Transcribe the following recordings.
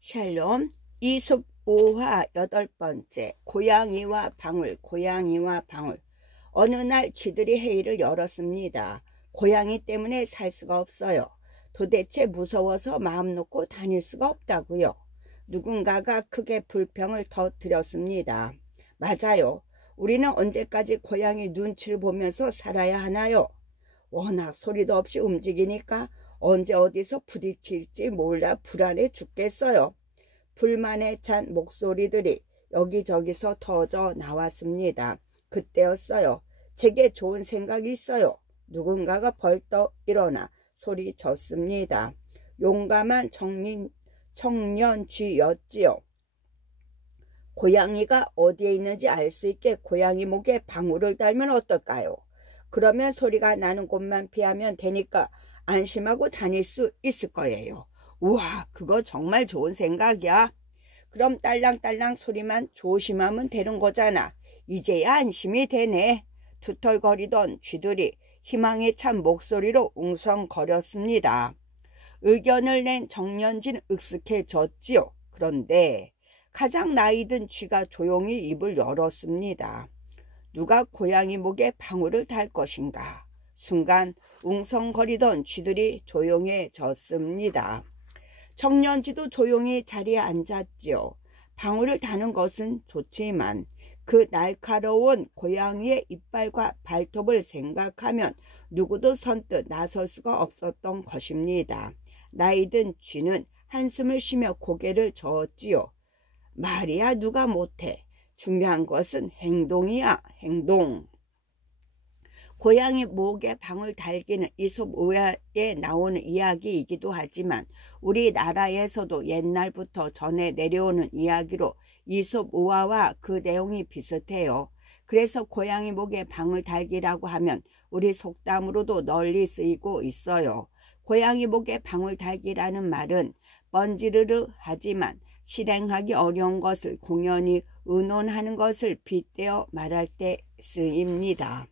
샬롬. 이솝 5화 8번째. 고양이와 방울. 고양이와 방울. 어느 날 쥐들이 회의를 열었습니다. 고양이 때문에 살 수가 없어요. 도대체 무서워서 마음 놓고 다닐 수가 없다고요. 누군가가 크게 불평을 터뜨렸습니다. 맞아요. 우리는 언제까지 고양이 눈치를 보면서 살아야 하나요? 워낙 소리도 없이 움직이니까 언제 어디서 부딪힐지 몰라 불안해 죽겠어요. 불만에 찬 목소리들이 여기저기서 터져 나왔습니다. 그때였어요. 제게 좋은 생각이 있어요. 누군가가 벌떡 일어나 소리쳤습니다. 용감한 청년 쥐였지요. 고양이가 어디에 있는지 알 수 있게 고양이 목에 방울을 달면 어떨까요? 그러면 소리가 나는 곳만 피하면 되니까 안심하고 다닐 수 있을 거예요. 우와, 그거 정말 좋은 생각이야. 그럼 딸랑딸랑 소리만 조심하면 되는 거잖아. 이제야 안심이 되네. 투덜거리던 쥐들이 희망에 찬 목소리로 웅성거렸습니다. 의견을 낸 정년진 익숙해졌지요. 그런데 가장 나이 든 쥐가 조용히 입을 열었습니다. 누가 고양이 목에 방울을 달 것인가? 순간 웅성거리던 쥐들이 조용해졌습니다. 청년쥐도 조용히 자리에 앉았지요. 방울을 다는 것은 좋지만 그 날카로운 고양이의 이빨과 발톱을 생각하면 누구도 선뜻 나설 수가 없었던 것입니다. 나이든 쥐는 한숨을 쉬며 고개를 저었지요. 말이야 누가 못해. 중요한 것은 행동이야, 행동. 고양이 목에 방울 달기는 이솝 5화에 나오는 이야기이기도 하지만 우리나라에서도 옛날부터 전해 내려오는 이야기로 이솝 5화와 그 내용이 비슷해요. 그래서 고양이 목에 방울 달기라고 하면 우리 속담으로도 널리 쓰이고 있어요. 고양이 목에 방울 달기라는 말은 번지르르 하지만 실행하기 어려운 것을 공연히 의논하는 것을 빗대어 말할 때 쓰입니다.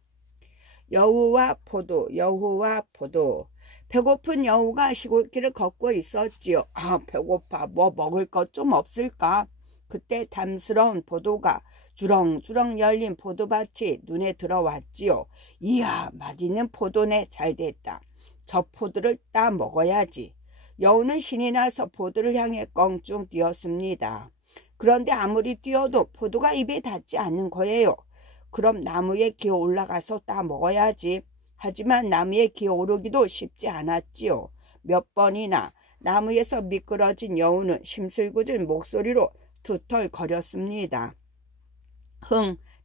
여우와 포도, 여우와 포도. 배고픈 여우가 시골길을 걷고 있었지요. 아, 배고파. 뭐 먹을 것 좀 없을까? 그때 담스러운 포도가 주렁주렁 열린 포도밭이 눈에 들어왔지요. 이야, 맛있는 포도네. 잘됐다. 저 포도를 따 먹어야지. 여우는 신이 나서 포도를 향해 껑충 뛰었습니다. 그런데 아무리 뛰어도 포도가 입에 닿지 않는 거예요. 그럼 나무에 기어 올라가서 따 먹어야지. 하지만 나무에 기어 오르기도 쉽지 않았지요. 몇 번이나 나무에서 미끄러진 여우는 심술궂은 목소리로 투덜거렸습니다.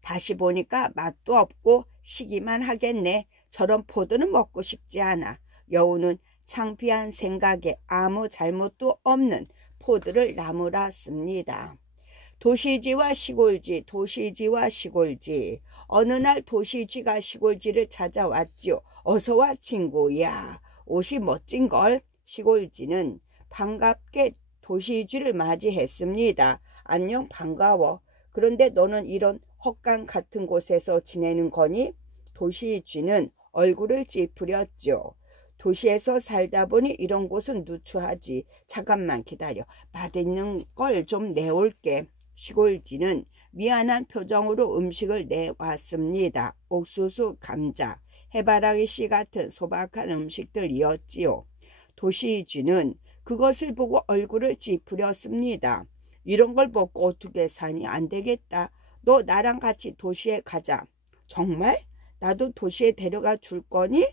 다시 보니까 맛도 없고 시기만 하겠네. 저런 포도는 먹고 싶지 않아. 여우는 창피한 생각에 아무 잘못도 없는 포도를 나무랐습니다. 도시쥐와 시골쥐, 도시쥐와 시골쥐. 어느 날 도시쥐가 시골쥐를 찾아왔지요. 어서와 친구야. 옷이 멋진걸. 시골쥐는 반갑게 도시쥐를 맞이했습니다. 안녕, 반가워. 그런데 너는 이런 헛간 같은 곳에서 지내는 거니? 도시쥐는 얼굴을 찌푸렸죠. 도시에서 살다 보니 이런 곳은 누추하지. 잠깐만 기다려. 맛있는 걸 좀 내올게. 시골쥐는 미안한 표정으로 음식을 내왔습니다. 옥수수, 감자, 해바라기 씨 같은 소박한 음식들이었지요. 도시쥐는 그것을 보고 얼굴을 찌푸렸습니다. 이런 걸 먹고 어떻게 사니? 안 되겠다. 너 나랑 같이 도시에 가자. 정말? 나도 도시에 데려가 줄 거니?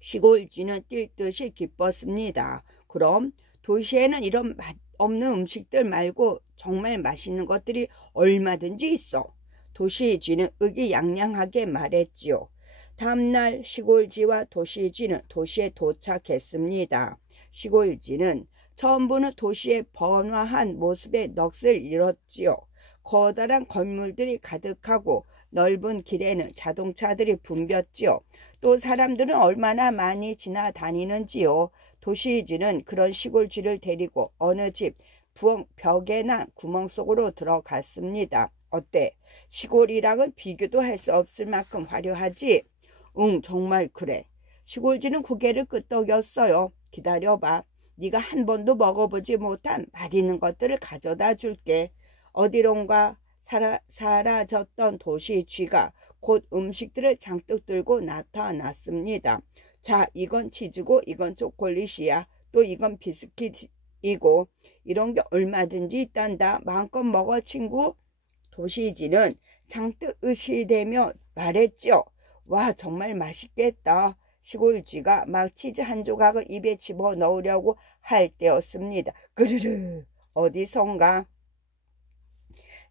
시골쥐는 뛸 듯이 기뻤습니다. 그럼 도시에는 이런 맛없는 음식들 말고 정말 맛있는 것들이 얼마든지 있어. 도시쥐는 의기양양하게 말했지요. 다음날 시골쥐와 도시쥐는 도시에 도착했습니다. 시골쥐는 처음 보는 도시의 번화한 모습에 넋을 잃었지요. 커다란 건물들이 가득하고 넓은 길에는 자동차들이 붐볐지요. 또 사람들은 얼마나 많이 지나다니는지요. 도시쥐는 그런 시골쥐를 데리고 어느 집 벽에나 구멍 속으로 들어갔습니다. 어때? 시골이랑은 비교도 할 수 없을 만큼 화려하지? 응, 정말 그래. 시골쥐는 고개를 끄덕였어요. 기다려봐. 네가 한 번도 먹어보지 못한 맛있는 것들을 가져다 줄게. 어디론가 사라졌던 도시 쥐가 곧 음식들을 잔뜩 들고 나타났습니다. 자, 이건 치즈고 이건 초콜릿이야. 또 이건 비스킷이고 이런 게 얼마든지 있단다. 마음껏 먹어 친구. 도시쥐는 잔뜩 의시되며 말했죠. 와, 정말 맛있겠다. 시골쥐가 막 치즈 한 조각을 입에 집어넣으려고 할 때였습니다. 그르르, 어디선가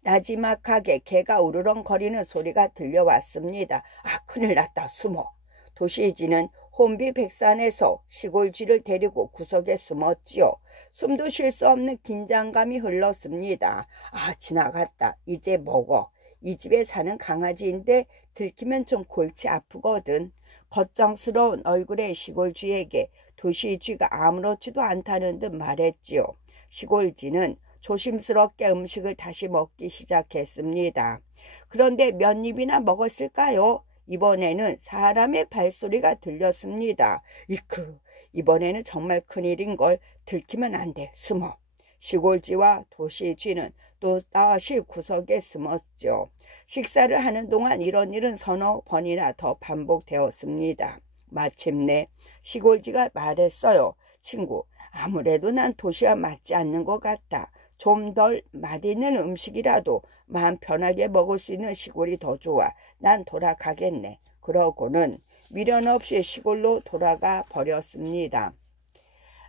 나지막하게 개가 우르렁거리는 소리가 들려왔습니다. 아, 큰일 났다. 숨어. 도시쥐는 혼비백산에서 시골쥐를 데리고 구석에 숨었지요. 숨도 쉴 수 없는 긴장감이 흘렀습니다. 아, 지나갔다. 이제 먹어. 이 집에 사는 강아지인데 들키면 좀 골치 아프거든. 걱정스러운 얼굴의 시골쥐에게 도시쥐가 아무렇지도 않다는 듯 말했지요. 시골쥐는 조심스럽게 음식을 다시 먹기 시작했습니다. 그런데 몇 입이나 먹었을까요? 이번에는 사람의 발소리가 들렸습니다. 이크, 이번에는 정말 큰일인걸. 들키면 안 돼. 숨어. 시골쥐와 도시쥐는 또다시 구석에 숨었죠. 식사를 하는 동안 이런 일은 서너 번이나 더 반복되었습니다. 마침내 시골쥐가 말했어요. 친구, 아무래도 난 도시와 맞지 않는 것 같다. 좀 덜 맛있는 음식이라도 마음 편하게 먹을 수 있는 시골이 더 좋아. 난 돌아가겠네. 그러고는 미련 없이 시골로 돌아가 버렸습니다.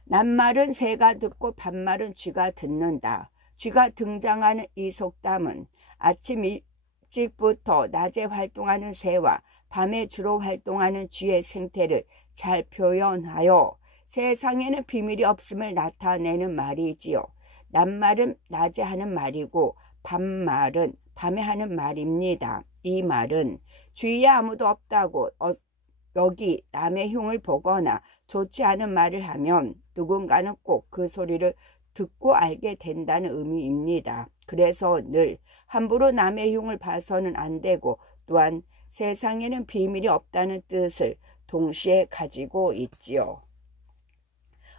낱말은 새가 듣고 반말은 쥐가 듣는다. 쥐가 등장하는 이 속담은 아침 일찍부터 낮에 활동하는 새와 밤에 주로 활동하는 쥐의 생태를 잘 표현하여 세상에는 비밀이 없음을 나타내는 말이지요. 낱말은 낮에 하는 말이고 반말은 밤에 하는 말입니다. 이 말은 주위에 아무도 없다고 여기 남의 흉을 보거나 좋지 않은 말을 하면 누군가는 꼭 그 소리를 듣고 알게 된다는 의미입니다. 그래서 늘 함부로 남의 흉을 봐서는 안 되고 또한 세상에는 비밀이 없다는 뜻을 동시에 가지고 있지요.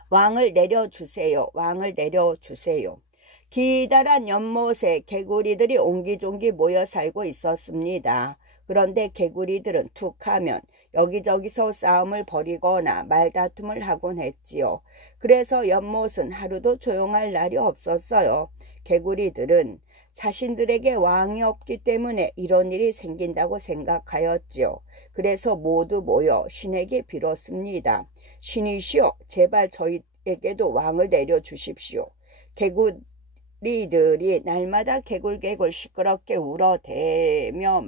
왕을 내려주세요. 왕을 내려주세요. 기다란 연못에 개구리들이 옹기종기 모여 살고 있었습니다. 그런데 개구리들은 툭하면 여기저기서 싸움을 벌이거나 말다툼을 하곤 했지요. 그래서 연못은 하루도 조용할 날이 없었어요. 개구리들은 자신들에게 왕이 없기 때문에 이런 일이 생긴다고 생각하였지요. 그래서 모두 모여 신에게 빌었습니다. 신이시여, 제발 저희에게도 왕을 내려주십시오. 개구리들이 날마다 개굴개굴 시끄럽게 울어대며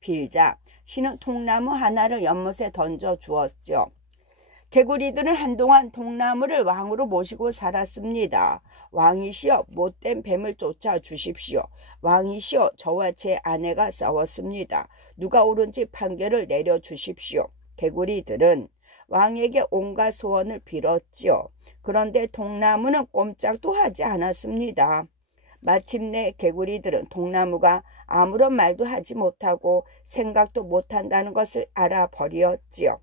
빌자 신은 통나무 하나를 연못에 던져 주었죠. 개구리들은 한동안 통나무를 왕으로 모시고 살았습니다. 왕이시여, 못된 뱀을 쫓아 주십시오. 왕이시여, 저와 제 아내가 싸웠습니다. 누가 옳은지 판결을 내려주십시오. 개구리들은 왕에게 온갖 소원을 빌었지요. 그런데 통나무는 꼼짝도 하지 않았습니다. 마침내 개구리들은 통나무가 아무런 말도 하지 못하고 생각도 못한다는 것을 알아버렸지요.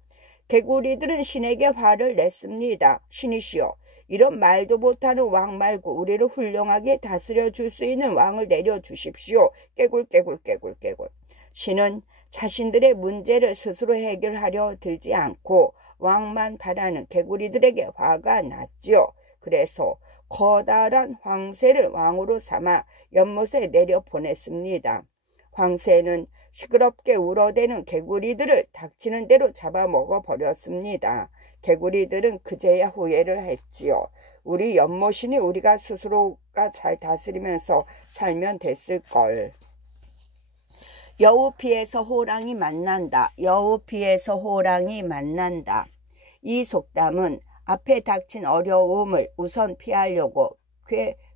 개구리들은 신에게 화를 냈습니다. 신이시여, 이런 말도 못하는 왕 말고 우리를 훌륭하게 다스려 줄 수 있는 왕을 내려주십시오. 깨굴깨굴깨굴깨굴. 신은 자신들의 문제를 스스로 해결하려 들지 않고 왕만 바라는 개구리들에게 화가 났지요. 그래서 커다란 황새를 왕으로 삼아 연못에 내려보냈습니다. 황새는 시끄럽게 울어대는 개구리들을 닥치는 대로 잡아먹어 버렸습니다. 개구리들은 그제야 후회를 했지요. 우리 연못이니 우리가 스스로가 잘 다스리면서 살면 됐을걸. 여우 피해서 호랑이 만난다. 여우 피해서 호랑이 만난다. 이 속담은 앞에 닥친 어려움을 우선 피하려고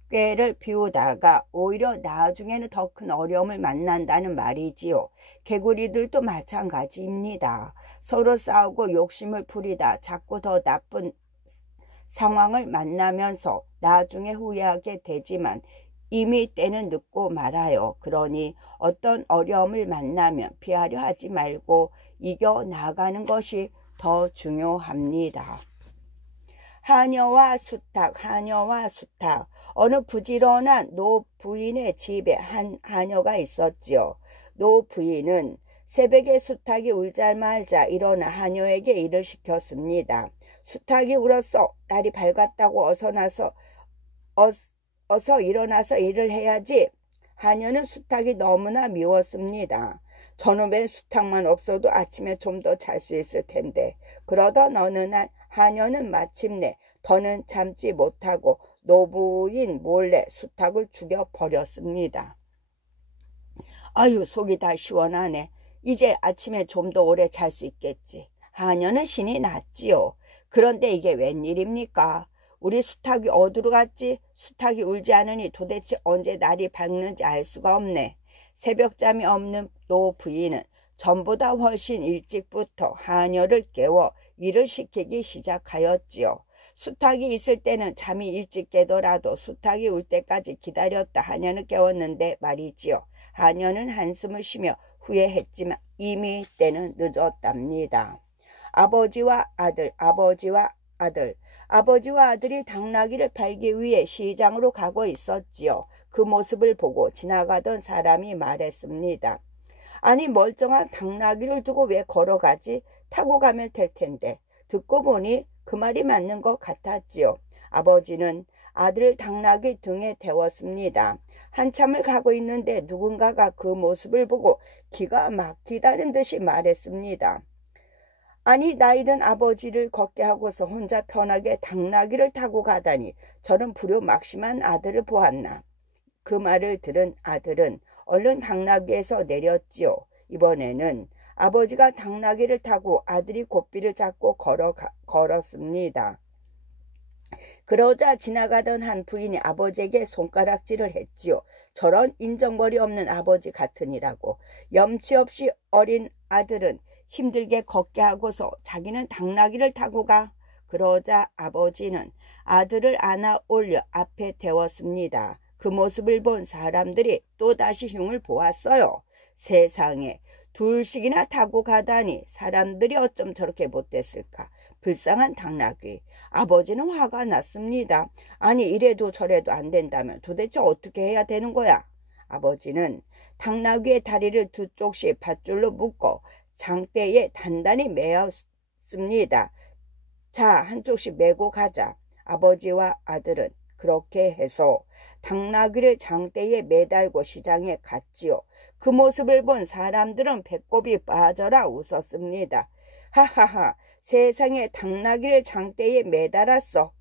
꾀를 피우다가 오히려 나중에는 더 큰 어려움을 만난다는 말이지요. 개구리들도 마찬가지입니다. 서로 싸우고 욕심을 부리다 자꾸 더 나쁜 상황을 만나면서 나중에 후회하게 되지만 이미 때는 늦고 말아요. 그러니 어떤 어려움을 만나면 피하려 하지 말고 이겨나가는 것이 더 중요합니다. 하녀와 수탉, 하녀와 수탉. 어느 부지런한 노 부인의 집에 한 하녀가 있었지요. 노 부인은 새벽에 수탉이 울자마자 일어나 하녀에게 일을 시켰습니다. 수탉이 울었어. 날이 밝았다고 어서 일어나서 일을 해야지. 하녀는 수탉이 너무나 미웠습니다. 저놈의 수탉만 없어도 아침에 좀 더 잘 수 있을 텐데. 그러던 어느 날 하녀는 마침내 더는 참지 못하고 노부인 몰래 수탉을 죽여버렸습니다. 아유, 속이 다 시원하네. 이제 아침에 좀 더 오래 잘 수 있겠지. 하녀는 신이 났지요. 그런데 이게 웬일입니까? 우리 수탉이 어디로 갔지? 수탉이 울지 않으니 도대체 언제 날이 밝는지 알 수가 없네. 새벽잠이 없는 노 부인은 전보다 훨씬 일찍부터 하녀를 깨워 일을 시키기 시작하였지요. 수탉이 있을 때는 잠이 일찍 깨더라도 수탉이 울 때까지 기다렸다 하녀는 깨웠는데 말이지요. 하녀는 한숨을 쉬며 후회했지만 이미 때는 늦었답니다. 아버지와 아들, 아버지와 아들. 아버지와 아들이 당나귀를 팔기 위해 시장으로 가고 있었지요. 그 모습을 보고 지나가던 사람이 말했습니다. 아니, 멀쩡한 당나귀를 두고 왜 걸어가지? 타고 가면 될 텐데. 듣고 보니 그 말이 맞는 것 같았지요. 아버지는 아들을 당나귀 등에 태웠습니다. 한참을 가고 있는데 누군가가 그 모습을 보고 기가 막히다는 듯이 말했습니다. 아니, 나이든 아버지를 걷게 하고서 혼자 편하게 당나귀를 타고 가다니 저런 불효막심한 아들을 보았나. 그 말을 들은 아들은 얼른 당나귀에서 내렸지요. 이번에는 아버지가 당나귀를 타고 아들이 고삐를 잡고 걸었습니다. 그러자 지나가던 한 부인이 아버지에게 손가락질을 했지요. 저런 인정머리 없는 아버지 같으니라고. 염치 없이 어린 아들은 힘들게 걷게 하고서 자기는 당나귀를 타고 가. 그러자 아버지는 아들을 안아 올려 앞에 태웠습니다. 그 모습을 본 사람들이 또다시 흉을 보았어요. 세상에, 둘씩이나 타고 가다니 사람들이 어쩜 저렇게 못됐을까. 불쌍한 당나귀. 아버지는 화가 났습니다. 아니, 이래도 저래도 안 된다면 도대체 어떻게 해야 되는 거야? 아버지는 당나귀의 다리를 두 쪽씩 밧줄로 묶어 장대에 단단히 메었습니다. 자, 한쪽씩 메고 가자. 아버지와 아들은 그렇게 해서 당나귀를 장대에 매달고 시장에 갔지요. 그 모습을 본 사람들은 배꼽이 빠져라 웃었습니다. 하하하, 세상에 당나귀를 장대에 매달았어.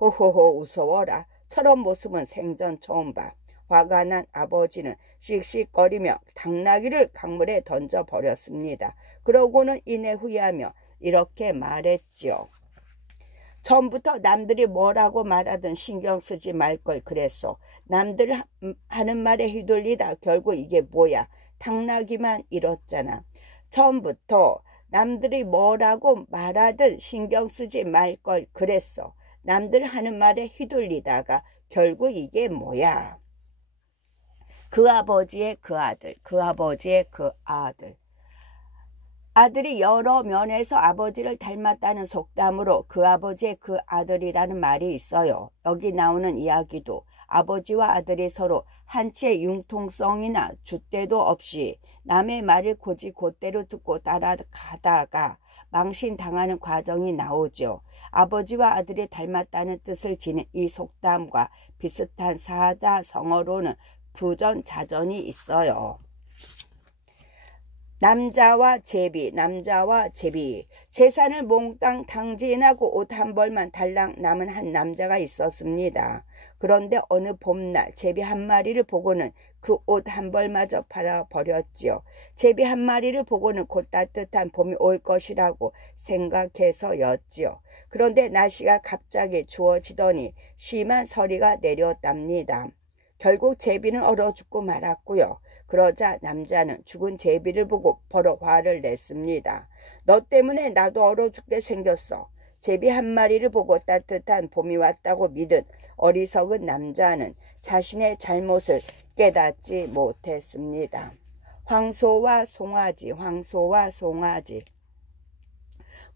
호호호, 무서워라. 저런 모습은 생전 처음 봐. 화가 난 아버지는 씩씩거리며 당나귀를 강물에 던져버렸습니다. 그러고는 이내 후회하며 이렇게 말했지요. 처음부터 남들이 뭐라고 말하든 신경 쓰지 말 걸 그랬어. 남들 하는 말에 휘둘리다 결국 이게 뭐야. 당나귀만 잃었잖아. 처음부터 남들이 뭐라고 말하든 신경 쓰지 말 걸 그랬어. 남들 하는 말에 휘둘리다가 결국 이게 뭐야. 그 아버지의 그 아들, 그 아버지의 그 아들. 아들이 여러 면에서 아버지를 닮았다는 속담으로 그 아버지의 그 아들이라는 말이 있어요. 여기 나오는 이야기도 아버지와 아들이 서로 한치의 융통성이나 줏대도 없이 남의 말을 고지 곧대로 듣고 따라가다가 망신당하는 과정이 나오죠. 아버지와 아들이 닮았다는 뜻을 지닌 이 속담과 비슷한 사자성어로는 부전자전이 있어요. 남자와 제비, 남자와 제비. 재산을 몽땅 탕진하고 옷 한 벌만 달랑 남은 한 남자가 있었습니다. 그런데 어느 봄날 제비 한 마리를 보고는 그 옷 한 벌마저 팔아버렸지요. 제비 한 마리를 보고는 곧 따뜻한 봄이 올 것이라고 생각해서였지요. 그런데 날씨가 갑자기 추워지더니 심한 서리가 내렸답니다. 결국 제비는 얼어 죽고 말았고요. 그러자 남자는 죽은 제비를 보고 버럭 화를 냈습니다. 너 때문에 나도 얼어 죽게 생겼어. 제비 한 마리를 보고 따뜻한 봄이 왔다고 믿은 어리석은 남자는 자신의 잘못을 깨닫지 못했습니다. 황소와 송아지, 황소와 송아지.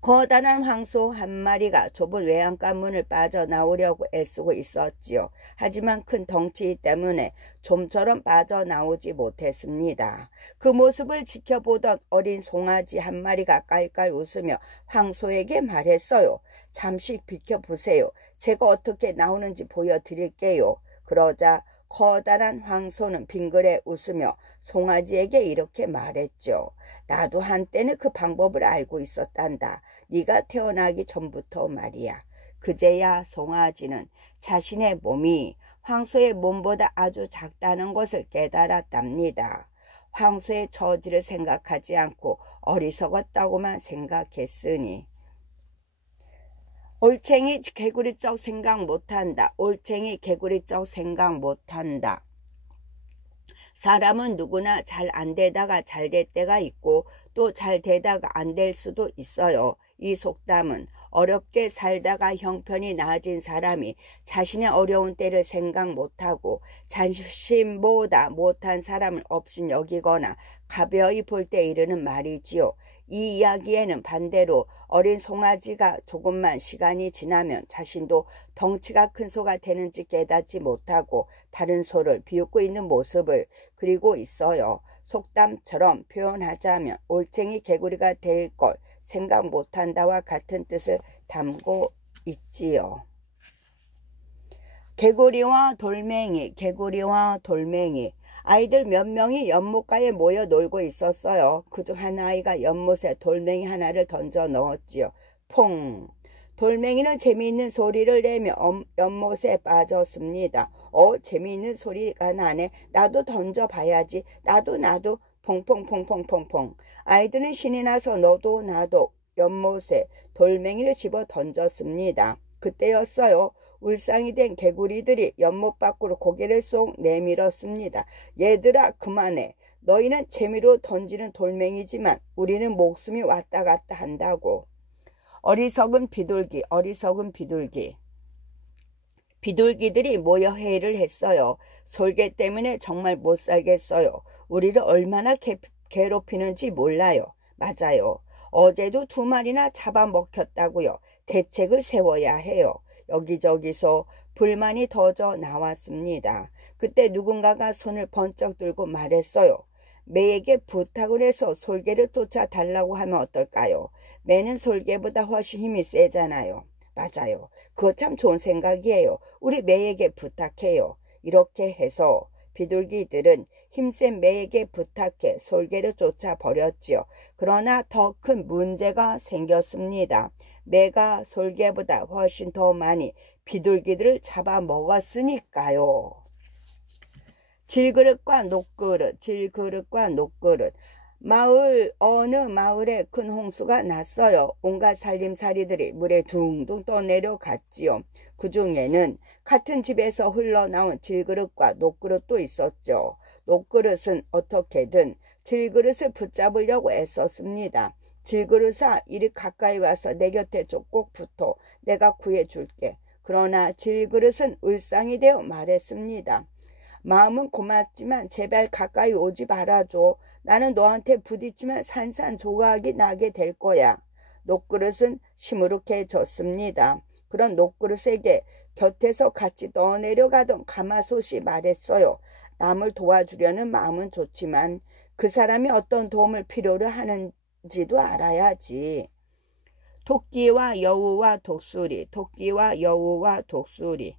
커다란 황소 한 마리가 좁은 외양간 문을 빠져나오려고 애쓰고 있었지요. 하지만 큰 덩치 때문에 좀처럼 빠져나오지 못했습니다. 그 모습을 지켜보던 어린 송아지 한 마리가 깔깔 웃으며 황소에게 말했어요. 잠시 비켜보세요. 제가 어떻게 나오는지 보여드릴게요. 그러자 커다란 황소는 빙그레 웃으며 송아지에게 이렇게 말했죠. 나도 한때는 그 방법을 알고 있었단다. 네가 태어나기 전부터 말이야. 그제야 송아지는 자신의 몸이 황소의 몸보다 아주 작다는 것을 깨달았답니다. 황소의 처지를 생각하지 않고 어리석었다고만 생각했으니 올챙이 개구리쩍 생각 못한다. 올챙이 개구리쩍 생각 못한다. 사람은 누구나 잘 안 되다가 잘 될 때가 있고 또 잘 되다가 안 될 수도 있어요. 이 속담은 어렵게 살다가 형편이 나아진 사람이 자신의 어려운 때를 생각 못하고 자신보다 못한 사람을 업신 여기거나 가벼이 볼 때 이르는 말이지요. 이 이야기에는 반대로 어린 송아지가 조금만 시간이 지나면 자신도 덩치가 큰 소가 되는지 깨닫지 못하고 다른 소를 비웃고 있는 모습을 그리고 있어요. 속담처럼 표현하자면 올챙이 개구리가 될 걸 생각 못한다와 같은 뜻을 담고 있지요. 개구리와 돌멩이, 개구리와 돌멩이. 아이들 몇 명이 연못가에 모여 놀고 있었어요. 그중 한 아이가 연못에 돌멩이 하나를 던져 넣었지요. 퐁! 돌멩이는 재미있는 소리를 내며 연못에 빠졌습니다. 재미있는 소리가 나네. 나도 던져봐야지. 나도 퐁퐁퐁퐁퐁퐁. 아이들은 신이 나서 너도 나도 연못에 돌멩이를 집어 던졌습니다. 그때였어요. 울상이 된 개구리들이 연못 밖으로 고개를 쏙 내밀었습니다. 얘들아 그만해. 너희는 재미로 던지는 돌멩이지만 우리는 목숨이 왔다 갔다 한다고. 어리석은 비둘기, 어리석은 비둘기. 비둘기들이 모여 회의를 했어요. 솔개 때문에 정말 못 살겠어요. 우리를 얼마나 괴롭히는지 몰라요. 맞아요. 어제도 2마리나 잡아먹혔다고요. 대책을 세워야 해요. 여기저기서 불만이 터져 나왔습니다. 그때 누군가가 손을 번쩍 들고 말했어요. 매에게 부탁을 해서 솔개를 쫓아달라고 하면 어떨까요? 매는 솔개보다 훨씬 힘이 세잖아요. 맞아요. 그거 참 좋은 생각이에요. 우리 매에게 부탁해요. 이렇게 해서 비둘기들은 힘센 매에게 부탁해 솔개를 쫓아버렸지요. 그러나 더 큰 문제가 생겼습니다. 매가 솔개보다 훨씬 더 많이 비둘기들을 잡아먹었으니까요. 질그릇과 녹그릇, 질그릇과 녹그릇. 어느 마을에 큰 홍수가 났어요. 온갖 살림살이들이 물에 둥둥 떠내려갔지요. 그 중에는 같은 집에서 흘러나온 질그릇과 녹그릇도 있었죠. 녹그릇은 어떻게든 질그릇을 붙잡으려고 애썼습니다. 질그릇아, 이리 가까이 와서 내 곁에 좀 꼭 붙어. 내가 구해줄게. 그러나 질그릇은 울상이 되어 말했습니다. 마음은 고맙지만 제발 가까이 오지 말아줘. 나는 너한테 부딪히면 산산조각이 나게 될 거야. 녹그릇은 시무룩해졌습니다. 그런 녹그릇에게 곁에서 같이 떠내려가던 가마솥이 말했어요. 남을 도와주려는 마음은 좋지만 그 사람이 어떤 도움을 필요로 하는지도 알아야지. 토끼와 여우와 독수리, 토끼와 여우와 독수리.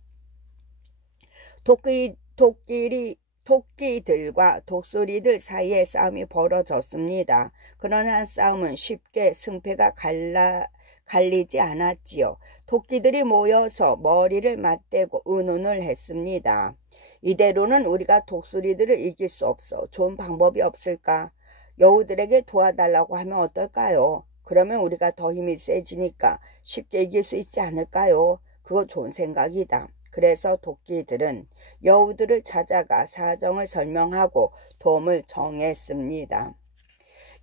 토끼들과 독수리들 사이에 싸움이 벌어졌습니다. 그러나 싸움은 쉽게 승패가 갈리지 않았지요. 토끼들이 모여서 머리를 맞대고 의논을 했습니다. 이대로는 우리가 독수리들을 이길 수 없어. 좋은 방법이 없을까? 여우들에게 도와달라고 하면 어떨까요? 그러면 우리가 더 힘이 세지니까 쉽게 이길 수 있지 않을까요? 그거 좋은 생각이다. 그래서 토끼들은 여우들을 찾아가 사정을 설명하고 도움을 청했습니다.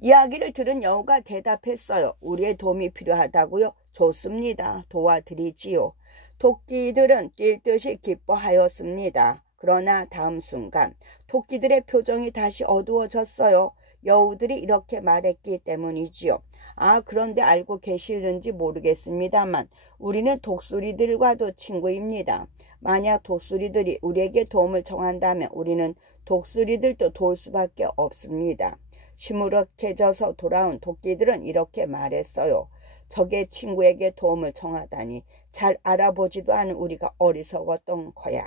이야기를 들은 여우가 대답했어요. 우리의 도움이 필요하다고요? 좋습니다. 도와드리지요. 토끼들은 뛸 듯이 기뻐하였습니다. 그러나 다음 순간 토끼들의 표정이 다시 어두워졌어요. 여우들이 이렇게 말했기 때문이지요. 아, 그런데 알고 계시는지 모르겠습니다만 우리는 독수리들과도 친구입니다. 만약 독수리들이 우리에게 도움을 청한다면 우리는 독수리들도 도울 수밖에 없습니다. 시무룩해져서 돌아온 토끼들은 이렇게 말했어요. 적의 친구에게 도움을 청하다니 잘 알아보지도 않은 우리가 어리석었던 거야.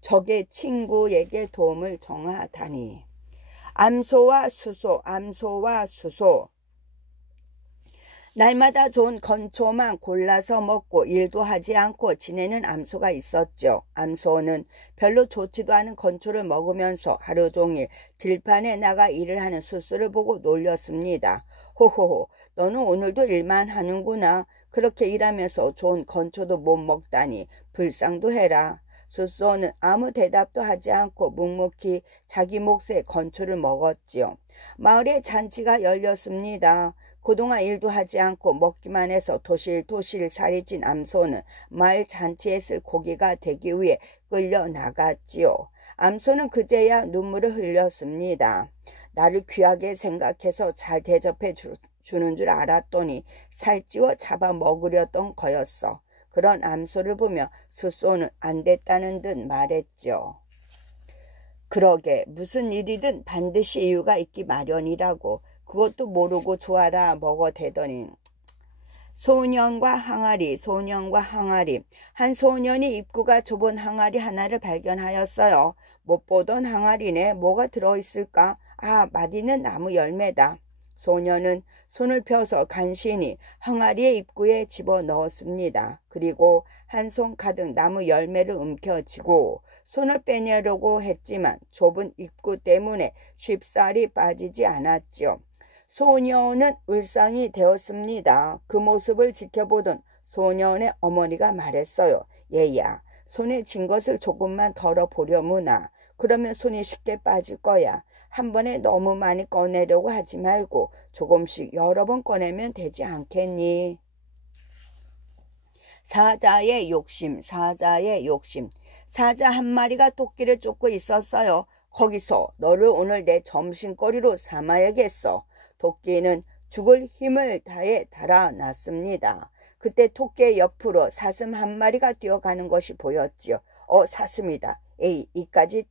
적의 친구에게 도움을 청하다니. 암소와 수소, 암소와 수소. 날마다 좋은 건초만 골라서 먹고 일도 하지 않고 지내는 암소가 있었죠. 암소는 별로 좋지도 않은 건초를 먹으면서 하루 종일 들판에 나가 일을 하는 수소를 보고 놀렸습니다. 호호호, 너는 오늘도 일만 하는구나. 그렇게 일하면서 좋은 건초도 못 먹다니 불쌍도 해라. 수소는 아무 대답도 하지 않고 묵묵히 자기 몫의 건초를 먹었지요. 마을에 잔치가 열렸습니다. 그동안 일도 하지 않고 먹기만 해서 도실도실 살이 찐 암소는 마을 잔치에 쓸 고기가 되기 위해 끌려 나갔지요. 암소는 그제야 눈물을 흘렸습니다. 나를 귀하게 생각해서 잘 대접해 주는 줄 알았더니 살찌워 잡아먹으려던 거였어. 그런 암소를 보며 수소는 안 됐다는 듯 말했죠. 그러게 무슨 일이든 반드시 이유가 있기 마련이라고. 그것도 모르고 좋아라 먹어대더니. 소년과 항아리, 소년과 항아리. 한 소년이 입구가 좁은 항아리 하나를 발견하였어요. 못 보던 항아리네. 뭐가 들어있을까? 아, 맛있는 나무 열매다. 소년은 손을 펴서 간신히 항아리의 입구에 집어넣었습니다. 그리고 한 손 가득 나무 열매를 움켜쥐고 손을 빼내려고 했지만 좁은 입구 때문에 쉽사리 빠지지 않았죠. 소년은 울상이 되었습니다. 그 모습을 지켜보던 소년의 어머니가 말했어요. 얘야, 손에 쥔 것을 조금만 덜어보려무나. 그러면 손이 쉽게 빠질 거야. 한 번에 너무 많이 꺼내려고 하지 말고 조금씩 여러 번 꺼내면 되지 않겠니? 사자의 욕심, 사자의 욕심. 사자 한 마리가 토끼를 쫓고 있었어요. 거기서 너를 오늘 내 점심거리로 삼아야겠어. 토끼는 죽을 힘을 다해 달아났습니다. 그때 토끼의 옆으로 사슴 한 마리가 뛰어가는 것이 보였지요. 사슴이다. 에이, 이까지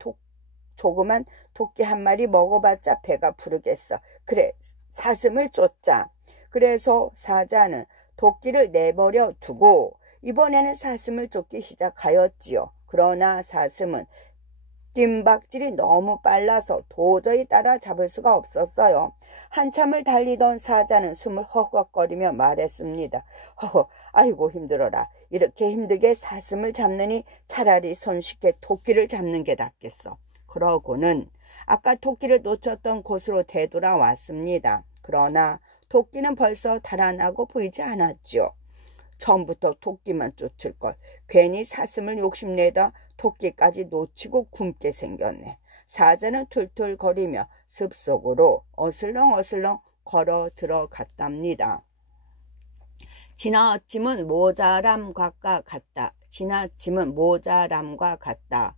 조그만 토끼 한 마리 먹어봤자 배가 부르겠어. 그래, 사슴을 쫓자. 그래서 사자는 토끼를 내버려 두고 이번에는 사슴을 쫓기 시작하였지요. 그러나 사슴은 뜀박질이 너무 빨라서 도저히 따라잡을 수가 없었어요. 한참을 달리던 사자는 숨을 헉헉거리며 말했습니다. 아이고 힘들어라. 이렇게 힘들게 사슴을 잡느니 차라리 손쉽게 토끼를 잡는 게 낫겠어. 그러고는 아까 토끼를 놓쳤던 곳으로 되돌아왔습니다. 그러나 토끼는 벌써 달아나고 보이지 않았죠. 처음부터 토끼만 쫓을 걸. 괜히 사슴을 욕심내다 토끼까지 놓치고 굶게 생겼네. 사자는 툴툴거리며 숲속으로 어슬렁어슬렁 걸어 들어갔답니다. 지나침은 모자람과 같다. 지나침은 모자람과 같다.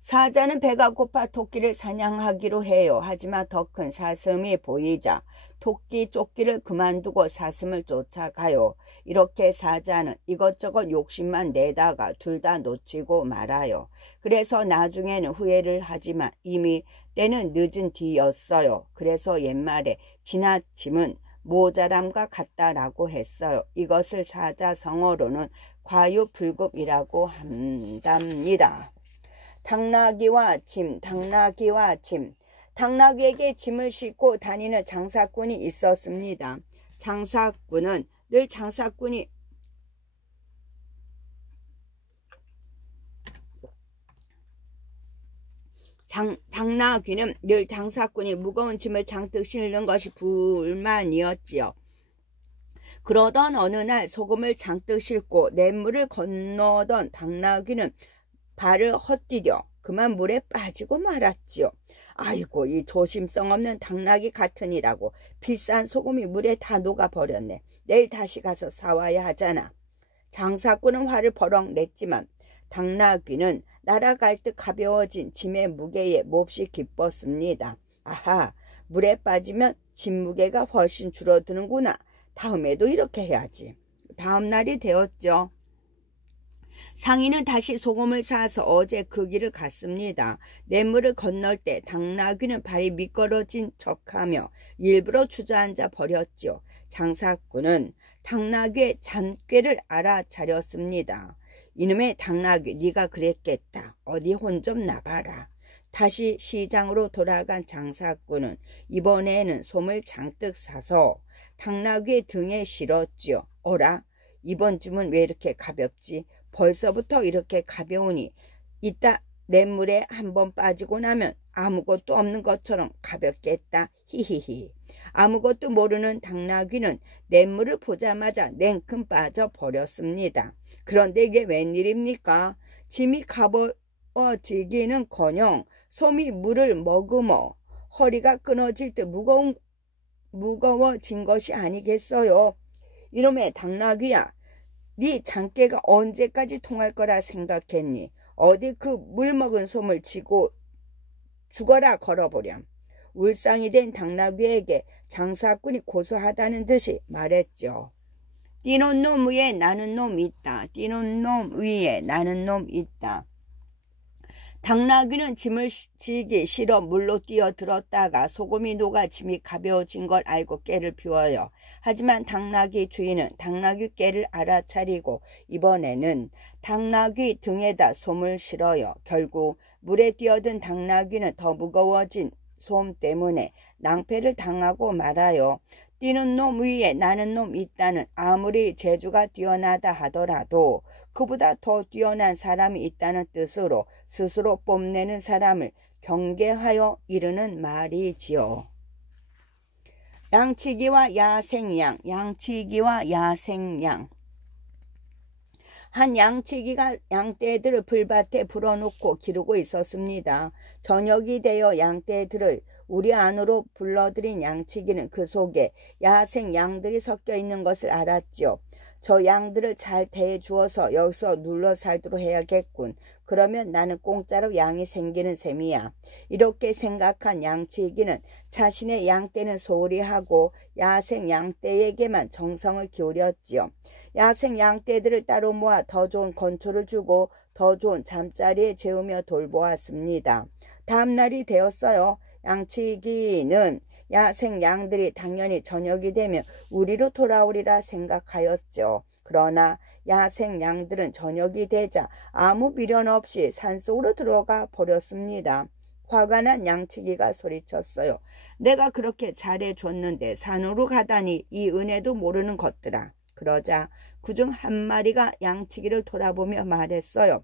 사자는 배가 고파 토끼를 사냥하기로 해요. 하지만 더 큰 사슴이 보이자 토끼 쫓기를 그만두고 사슴을 쫓아가요. 이렇게 사자는 이것저것 욕심만 내다가 둘 다 놓치고 말아요. 그래서 나중에는 후회를 하지만 이미 때는 늦은 뒤였어요. 그래서 옛말에 지나침은 모자람과 같다라고 했어요. 이것을 사자성어로는 과유불급이라고 한답니다. 당나귀와 짐, 당나귀와 짐. 당나귀에게 짐을 싣고 다니는 장사꾼이 있었습니다. 장사꾼은 늘 당나귀는 늘 장사꾼이 무거운 짐을 장뜩 실는 것이 불만이었지요. 그러던 어느 날 소금을 장뜩 싣고 냇물을 건너던 당나귀는 발을 헛디뎌 그만 물에 빠지고 말았지요. 아이고, 이 조심성 없는 당나귀 같으니라고 비싼 소금이 물에 다 녹아버렸네. 내일 다시 가서 사와야 하잖아. 장사꾼은 화를 버럭 냈지만 당나귀는 날아갈 듯 가벼워진 짐의 무게에 몹시 기뻤습니다. 아하, 물에 빠지면 짐무게가 훨씬 줄어드는구나. 다음에도 이렇게 해야지. 다음 날이 되었죠. 상인은 다시 소금을 사서 어제 그 길을 갔습니다. 냇물을 건널 때 당나귀는 발이 미끄러진 척하며 일부러 주저앉아 버렸지요. 장사꾼은 당나귀의 잔꾀를 알아차렸습니다. 이놈의 당나귀, 네가 그랬겠다. 어디 혼 좀 나봐라. 다시 시장으로 돌아간 장사꾼은 이번에는 솜을 잔뜩 사서 당나귀의 등에 실었지요. 어라, 이번 짐은 왜 이렇게 가볍지? 벌써부터 이렇게 가벼우니 이따 냇물에 한번 빠지고 나면 아무것도 없는 것처럼 가볍겠다. 히히히. 아무것도 모르는 당나귀는 냇물을 보자마자 냉큼 빠져버렸습니다. 그런데 이게 웬일입니까? 짐이 가벼워지기는커녕 솜이 물을 머금어 허리가 끊어질 듯 무거워진 것이 아니겠어요? 이놈의 당나귀야, 네 장깨가 언제까지 통할 거라 생각했니? 어디 그 물 먹은 솜을 쥐고 죽어라 걸어보렴. 울상이 된 당나귀에게 장사꾼이 고소하다는 듯이 말했죠. 뛰는 놈 위에 나는 놈 있다. 뛰는 놈 위에 나는 놈 있다. 당나귀는 짐을 지기 싫어 물로 뛰어들었다가 소금이 녹아 짐이 가벼워진 걸 알고 꾀를 피워요. 하지만 당나귀 주인은 당나귀 꾀를 알아차리고 이번에는 당나귀 등에다 솜을 실어요. 결국 물에 뛰어든 당나귀는 더 무거워진 솜 때문에 낭패를 당하고 말아요. 뛰는 놈 위에 나는 놈 있다는 아무리 재주가 뛰어나다 하더라도 그보다 더 뛰어난 사람이 있다는 뜻으로 스스로 뽐내는 사람을 경계하여 이르는 말이지요. 양치기와 야생양, 양치기와 야생양. 한 양치기가 양떼들을 풀밭에 불어놓고 기르고 있었습니다. 저녁이 되어 양떼들을 우리 안으로 불러들인 양치기는 그 속에 야생 양들이 섞여 있는 것을 알았죠. 저 양들을 잘 대해주어서 여기서 눌러 살도록 해야겠군. 그러면 나는 공짜로 양이 생기는 셈이야. 이렇게 생각한 양치기는 자신의 양떼는 소홀히 하고 야생 양떼에게만 정성을 기울였지요. 야생 양떼들을 따로 모아 더 좋은 건초를 주고 더 좋은 잠자리에 재우며 돌보았습니다. 다음 날이 되었어요. 양치기는 야생 양들이 당연히 저녁이 되면 우리로 돌아오리라 생각하였죠. 그러나 야생 양들은 저녁이 되자 아무 미련 없이 산속으로 들어가 버렸습니다. 화가 난 양치기가 소리쳤어요. 내가 그렇게 잘해줬는데 산으로 가다니 이 은혜도 모르는 것들아. 그러자 그중 한 마리가 양치기를 돌아보며 말했어요.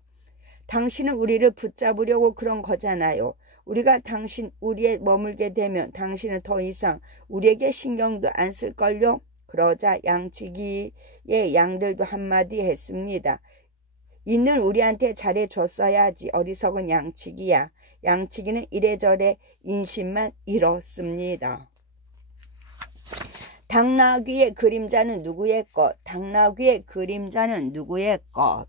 당신은 우리를 붙잡으려고 그런 거잖아요. 우리가 우리에 머물게 되면 당신은 더 이상 우리에게 신경도 안 쓸걸요? 그러자 양치기의 양들도 한마디 했습니다. 있는 우리한테 잘해줬어야지. 어리석은 양치기야. 양치기는 이래저래 인심만 잃었습니다. 당나귀의 그림자는 누구의 것? 당나귀의 그림자는 누구의 것?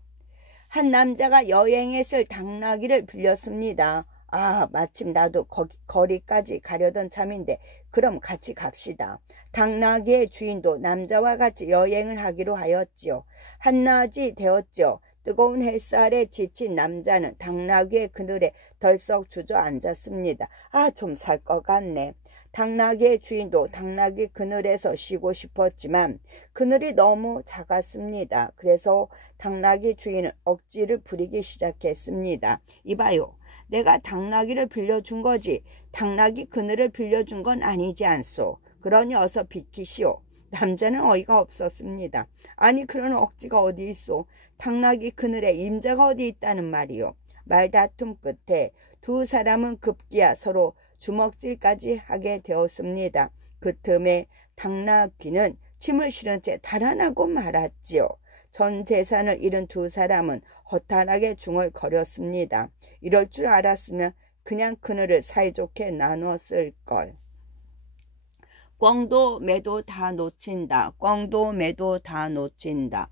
한 남자가 여행했을 당나귀를 빌렸습니다. 아, 마침 나도 거리까지 가려던 참인데 그럼 같이 갑시다. 당나귀의 주인도 남자와 같이 여행을 하기로 하였지요. 한낮이 되었죠. 뜨거운 햇살에 지친 남자는 당나귀의 그늘에 덜썩 주저앉았습니다. 아, 좀 살 것 같네. 당나귀의 주인도 당나귀 그늘에서 쉬고 싶었지만 그늘이 너무 작았습니다. 그래서 당나귀 주인은 억지를 부리기 시작했습니다. 이봐요. 내가 당나귀를 빌려준 거지 당나귀 그늘을 빌려준 건 아니지 않소. 그러니 어서 비키시오. 남자는 어이가 없었습니다. 아니 그런 억지가 어디 있소. 당나귀 그늘에 임자가 어디 있다는 말이요. 말다툼 끝에 두 사람은 급기야 서로 주먹질까지 하게 되었습니다. 그 틈에 당나귀는 침을 실은 채 달아나고 말았지요. 전 재산을 잃은 두 사람은 허탈하게 중얼거렸습니다. 이럴 줄 알았으면 그냥 그늘을 사이좋게 나눴을 걸. 꿩도 매도 다 놓친다. 꿩도 매도 다 놓친다.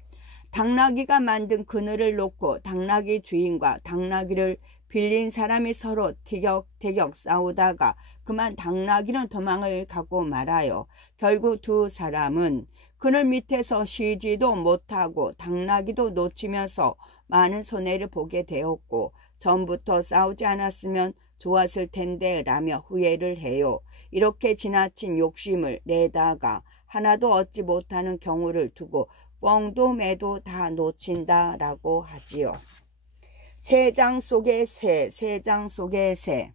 당나귀가 만든 그늘을 놓고 당나귀 주인과 당나귀를 빌린 사람이 서로 티격태격 싸우다가 그만 당나귀는 도망을 가고 말아요. 결국 두 사람은 그늘 밑에서 쉬지도 못하고 당나귀도 놓치면서 많은 손해를 보게 되었고 전부터 싸우지 않았으면 좋았을 텐데 라며 후회를 해요. 이렇게 지나친 욕심을 내다가 하나도 얻지 못하는 경우를 두고 뻥도 매도 다 놓친다 라고 하지요. 새장 속의 새, 새장 속의 새.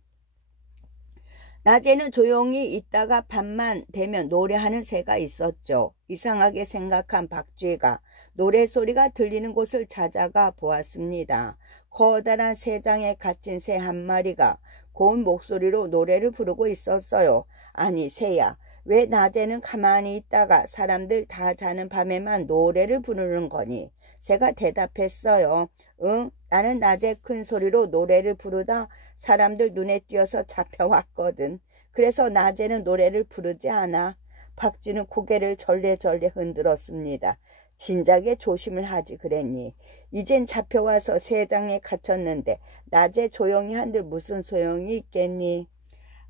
낮에는 조용히 있다가 밤만 되면 노래하는 새가 있었죠. 이상하게 생각한 박쥐가 노래소리가 들리는 곳을 찾아가 보았습니다. 커다란 새장에 갇힌 새 한 마리가 고운 목소리로 노래를 부르고 있었어요. 아니 새야, 왜 낮에는 가만히 있다가 사람들 다 자는 밤에만 노래를 부르는 거니? 새가 대답했어요. 응, 나는 낮에 큰 소리로 노래를 부르다 사람들 눈에 띄어서 잡혀왔거든. 그래서 낮에는 노래를 부르지 않아. 박쥐는 고개를 절레절레 흔들었습니다. 진작에 조심을 하지 그랬니? 이젠 잡혀와서 새장에 갇혔는데 낮에 조용히 한들 무슨 소용이 있겠니?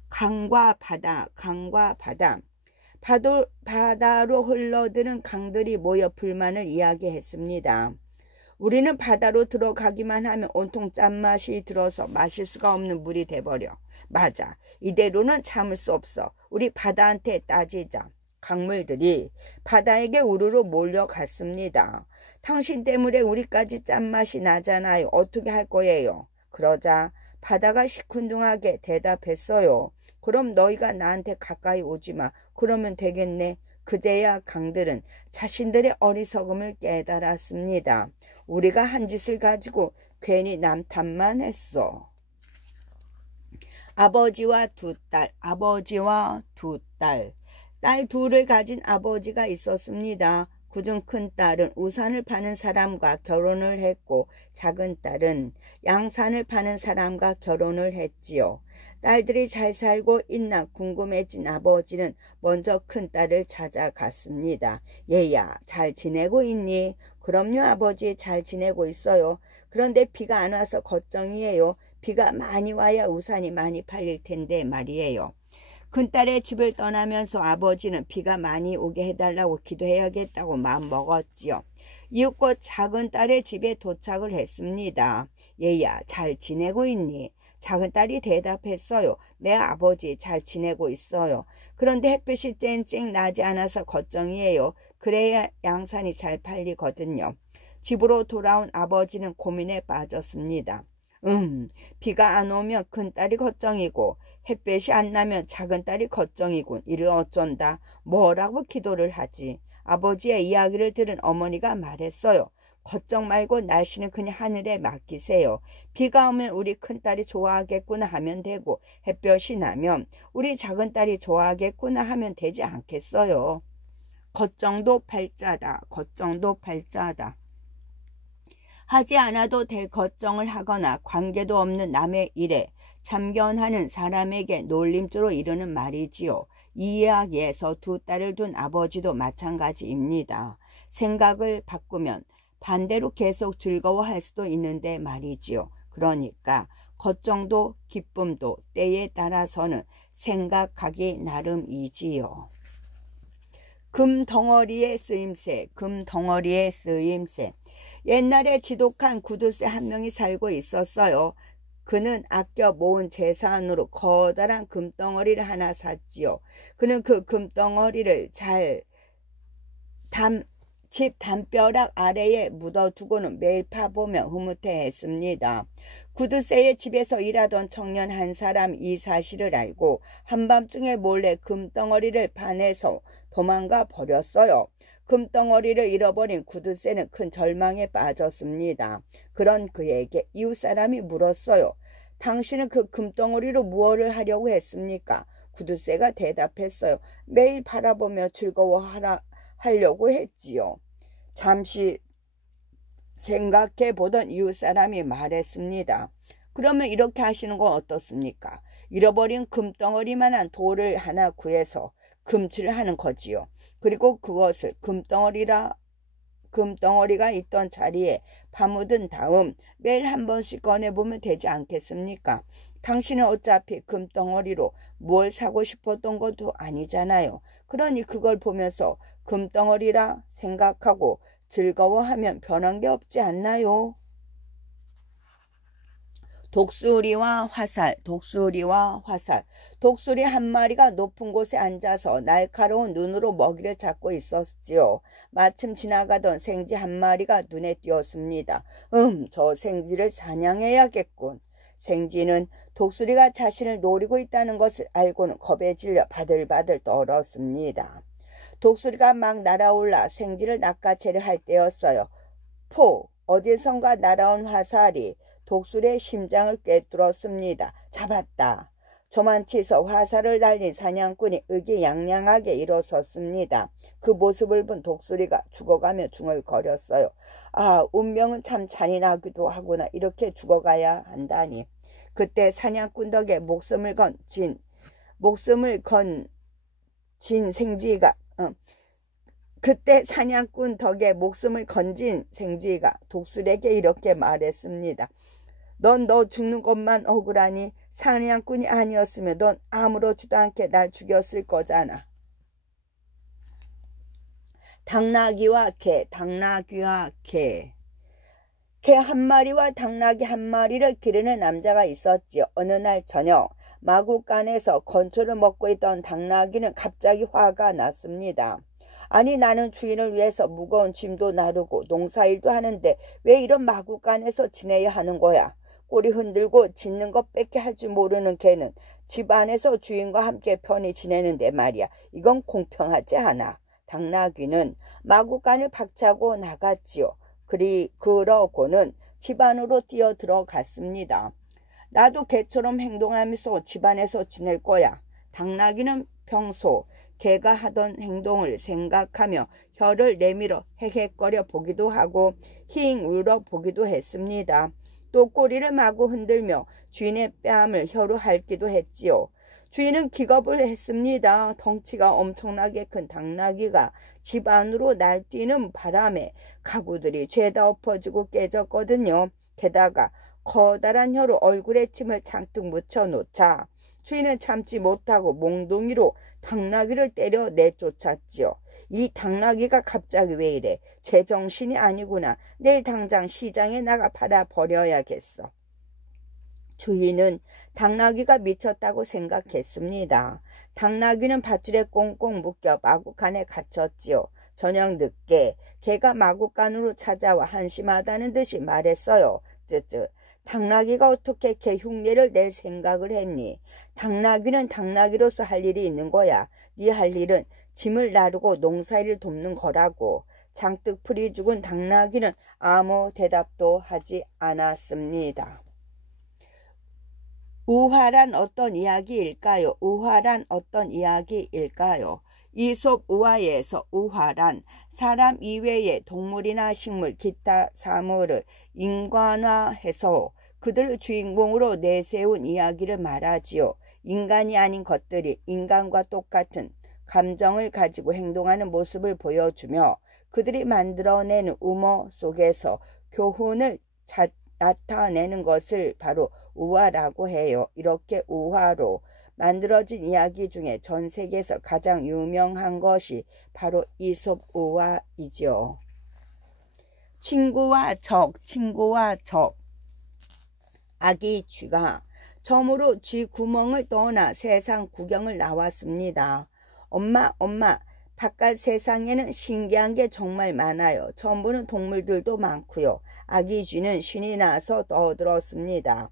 강과 바다, 강과 바다. 바다로 흘러드는 강들이 모여 불만을 이야기했습니다. 우리는 바다로 들어가기만 하면 온통 짠맛이 들어서 마실 수가 없는 물이 돼버려. 맞아. 이대로는 참을 수 없어. 우리 바다한테 따지자. 강물들이 바다에게 우르르 몰려갔습니다. 당신 때문에 우리까지 짠맛이 나잖아요. 어떻게 할 거예요? 그러자 바다가 시큰둥하게 대답했어요. 그럼 너희가 나한테 가까이 오지 마. 그러면 되겠네. 그제야 강들은 자신들의 어리석음을 깨달았습니다. 우리가 한 짓을 가지고 괜히 남 탓만 했어. 아버지와 두 딸, 아버지와 두 딸. 딸 둘을 가진 아버지가 있었습니다. 그중 큰 딸은 우산을 파는 사람과 결혼을 했고 작은 딸은 양산을 파는 사람과 결혼을 했지요. 딸들이 잘 살고 있나 궁금해진 아버지는 먼저 큰 딸을 찾아갔습니다. 얘야, 잘 지내고 있니? 그럼요 아버지, 잘 지내고 있어요. 그런데 비가 안 와서 걱정이에요. 비가 많이 와야 우산이 많이 팔릴 텐데 말이에요. 큰딸의 집을 떠나면서 아버지는 비가 많이 오게 해달라고 기도해야겠다고 마음먹었지요. 이윽고 작은 딸의 집에 도착을 했습니다. 얘야, 잘 지내고 있니? 작은 딸이 대답했어요. 네 아버지, 잘 지내고 있어요. 그런데 햇빛이 쨍쨍 나지 않아서 걱정이에요. 그래야 양산이 잘 팔리거든요. 집으로 돌아온 아버지는 고민에 빠졌습니다. 비가 안 오면 큰딸이 걱정이고 햇볕이 안 나면 작은딸이 걱정이군. 이를 어쩐다. 뭐라고 기도를 하지? 아버지의 이야기를 들은 어머니가 말했어요. 걱정 말고 날씨는 그냥 하늘에 맡기세요. 비가 오면 우리 큰딸이 좋아하겠구나 하면 되고 햇볕이 나면 우리 작은딸이 좋아하겠구나 하면 되지 않겠어요. 걱정도 팔자다. 걱정도 팔자다. 하지 않아도 될 걱정을 하거나 관계도 없는 남의 일에 참견하는 사람에게 놀림조로 이르는 말이지요. 이 이야기에서 두 딸을 둔 아버지도 마찬가지입니다. 생각을 바꾸면 반대로 계속 즐거워할 수도 있는데 말이지요. 그러니까 걱정도 기쁨도 때에 따라서는 생각하기 나름이지요. 금덩어리의 쓰임새, 금덩어리의 쓰임새. 옛날에 지독한 구두쇠 한 명이 살고 있었어요. 그는 아껴 모은 재산으로 커다란 금덩어리를 하나 샀지요. 그는 그 금덩어리를 집 담벼락 아래에 묻어두고는 매일 파보며 흐뭇해했습니다. 구두쇠의 집에서 일하던 청년 한 사람이 이 사실을 알고 한밤중에 몰래 금덩어리를 파내서 도망가 버렸어요. 금덩어리를 잃어버린 구두쇠는 큰 절망에 빠졌습니다. 그런 그에게 이웃사람이 물었어요. 당신은 그 금덩어리로 무엇을 하려고 했습니까? 구두쇠가 대답했어요. 매일 바라보며 즐거워하려고 했지요. 잠시 생각해 보던 이웃사람이 말했습니다. 그러면 이렇게 하시는 건 어떻습니까? 잃어버린 금덩어리만한 돌을 하나 구해서 금칠을 하는 거지요. 그리고 그것을 금덩어리가 있던 자리에 파묻은 다음 매일 한 번씩 꺼내보면 되지 않겠습니까? 당신은 어차피 금덩어리로 뭘 사고 싶었던 것도 아니잖아요. 그러니 그걸 보면서 금덩어리라 생각하고 즐거워하면 변한 게 없지 않나요? 독수리와 화살, 독수리와 화살. 독수리 한 마리가 높은 곳에 앉아서 날카로운 눈으로 먹이를 찾고 있었지요. 마침 지나가던 생쥐 한 마리가 눈에 띄었습니다. 저 생쥐를 사냥해야겠군. 생쥐는 독수리가 자신을 노리고 있다는 것을 알고는 겁에 질려 바들바들 떨었습니다. 독수리가 막 날아올라 생쥐를 낚아채려 할 때였어요. 포! 어디선가 날아온 화살이 독수리의 심장을 꿰뚫었습니다. 잡았다. 저만치서 화살을 날린 사냥꾼이 의기양양하게 일어섰습니다. 그 모습을 본 독수리가 죽어가며 중얼거렸어요. 아, 운명은 참 잔인하기도 하구나. 이렇게 죽어가야 한다니. 그때 사냥꾼 덕에 목숨을 건진 생쥐가 독수리에게 이렇게 말했습니다. 넌 너 죽는 것만 억울하니 사냥꾼이 아니었으면 넌 아무렇지도 않게 날 죽였을 거잖아. 당나귀와 개, 당나귀와 개. 개 한 마리와 당나귀 한 마리를 기르는 남자가 있었지요. 어느 날 저녁 마구간에서 건초를 먹고 있던 당나귀는 갑자기 화가 났습니다. 아니, 나는 주인을 위해서 무거운 짐도 나르고 농사일도 하는데 왜 이런 마구간에서 지내야 하는 거야? 꼬리 흔들고 짖는 것밖에 할 줄 모르는 개는 집 안에서 주인과 함께 편히 지내는데 말이야. 이건 공평하지 않아. 당나귀는 마구간을 박차고 나갔지요. 그러고는 집 안으로 뛰어 들어갔습니다. 나도 개처럼 행동하면서 집 안에서 지낼 거야. 당나귀는 평소 개가 하던 행동을 생각하며 혀를 내밀어 헥헥거려 보기도 하고 힝 울어 보기도 했습니다. 또 꼬리를 마구 흔들며 주인의 뺨을 혀로 핥기도 했지요. 주인은 기겁을 했습니다. 덩치가 엄청나게 큰 당나귀가 집 안으로 날뛰는 바람에 가구들이 죄다 엎어지고 깨졌거든요. 게다가 커다란 혀로 얼굴에 침을 잔뜩 묻혀놓자 주인은 참지 못하고 몽둥이로 당나귀를 때려 내쫓았지요. 이 당나귀가 갑자기 왜 이래? 제정신이 아니구나. 내일 당장 시장에 나가 팔아버려야겠어. 주인은 당나귀가 미쳤다고 생각했습니다. 당나귀는 밧줄에 꽁꽁 묶여 마구간에 갇혔지요. 저녁 늦게 개가 마구간으로 찾아와 한심하다는 듯이 말했어요. 쯔쯔. 당나귀가 어떻게 개 흉내를 낼 생각을 했니? 당나귀는 당나귀로서 할 일이 있는 거야. 네 할 일은 짐을 나르고 농사일을 돕는 거라고. 장뜩 풀이 죽은 당나귀는 아무 대답도 하지 않았습니다. 우화란 어떤 이야기일까요? 우화란 어떤 이야기일까요? 이솝 우화에서 우화란 사람 이외의 동물이나 식물, 기타 사물을 인간화해서 그들을 주인공으로 내세운 이야기를 말하지요. 인간이 아닌 것들이 인간과 똑같은 감정을 가지고 행동하는 모습을 보여주며 그들이 만들어내는 우머 속에서 교훈을 나타내는 것을 바로 우화라고 해요. 이렇게 우화로 만들어진 이야기 중에 전 세계에서 가장 유명한 것이 바로 이솝 우화이죠. 친구와 적. 아기 쥐가 처음으로 쥐 구멍을 떠나 세상 구경을 나왔습니다. 엄마, 바깥 세상에는 신기한 게 정말 많아요. 처음 보는 동물들도 많고요. 아기 쥐는 신이 나서 떠들었습니다.